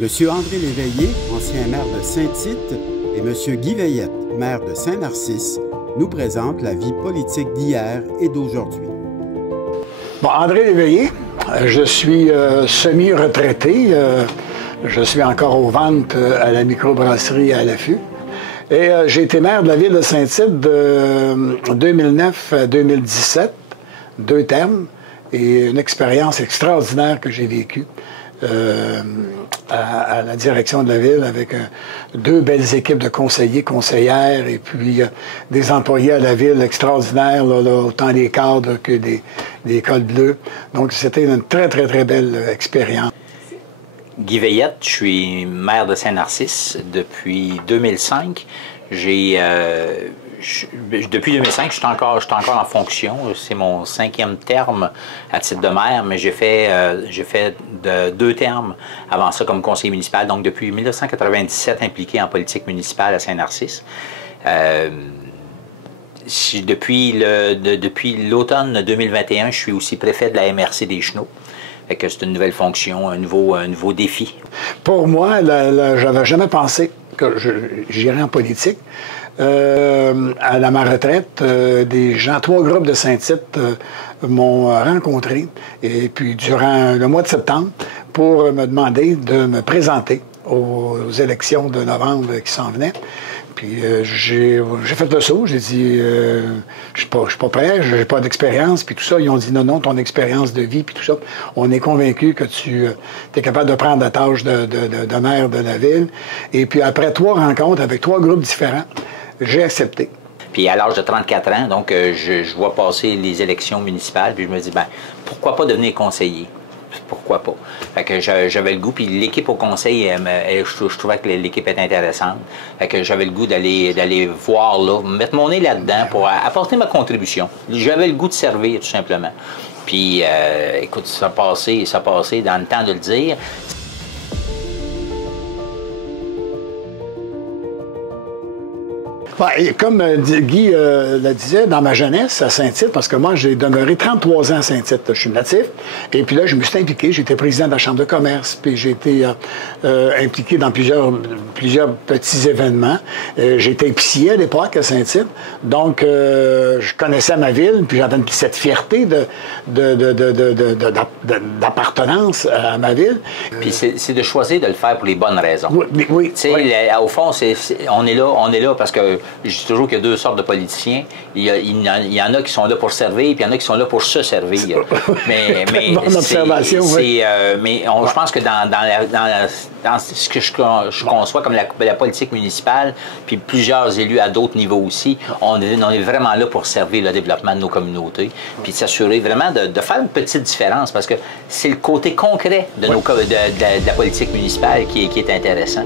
Monsieur André Léveillé, ancien maire de Saint-Tite, et Monsieur Guy Veillette, maire de Saint-Narcisse, nous présentent la vie politique d'hier et d'aujourd'hui. Bon, André Léveillé, je suis semi-retraité. Je suis encore aux ventes à la microbrasserie à l'affût. Et j'ai été maire de la ville de Saint-Tite de 2009 à 2017, 2 termes, et une expérience extraordinaire que j'ai vécue à la direction de la ville avec 2 belles équipes de conseillers, conseillères, et puis des employés à la ville extraordinaires, autant des cadres que des cols bleus. Donc c'était une très, très, très belle expérience. Guy Veillette, je suis maire de Saint-Narcisse depuis 2005. Depuis 2005, je suis encore en fonction. C'est mon 5e terme à titre de maire, mais j'ai fait 2 termes avant ça comme conseiller municipal. Donc depuis 1997, impliqué en politique municipale à Saint-Narcisse. Depuis l'automne 2021, je suis aussi préfet de la MRC des Chenaux. C'est une nouvelle fonction, un nouveau défi. Pour moi, j'avais jamais pensé que j'irais en politique. À ma retraite, des gens, 3 groupes de Saint-Tite m'ont rencontré, et puis durant le mois de septembre, pour me demander de me présenter aux élections de novembre qui s'en venaient. Puis j'ai fait le saut, j'ai dit je suis pas prêt, j'ai pas d'expérience, puis tout ça. Ils ont dit non, ton expérience de vie, puis tout ça. On est convaincu que tu es capable de prendre la tâche de maire de la ville. Et puis après 3 rencontres avec 3 groupes différents, j'ai accepté. Puis à l'âge de 34 ans, donc je vois passer les élections municipales, puis je me dis, ben pourquoi pas devenir conseiller? Pourquoi pas? Fait que j'avais le goût, puis l'équipe au conseil, je trouvais que l'équipe était intéressante. Fait que j'avais le goût d'aller voir là, mettre mon nez là-dedans pour apporter ma contribution. J'avais le goût de servir, tout simplement. Puis, écoute, ça passait dans le temps de le dire. Et comme Guy le disait, dans ma jeunesse à Saint-Tite, parce que moi j'ai demeuré 33 ans à Saint-Tite, je suis natif, et puis là je me suis impliqué, j'étais président de la Chambre de commerce, puis j'ai été impliqué dans plusieurs petits événements. J'étais épicier à l'époque à Saint-Tite, donc je connaissais ma ville, puis j'avais cette fierté d'appartenance à ma ville. Puis c'est de choisir de le faire pour les bonnes raisons. Oui. Au fond, on est là parce que je dis toujours qu'il y a 2 sortes de politiciens. Il y en a qui sont là pour servir, puis il y en a qui sont là pour se servir. Mais bonne observation, oui. Je pense que dans ce que je conçois comme la politique municipale, puis plusieurs élus à d'autres niveaux aussi, on est vraiment là pour servir le développement de nos communautés, puis de s'assurer vraiment de faire une petite différence, parce que c'est le côté concret de la politique municipale qui est intéressant.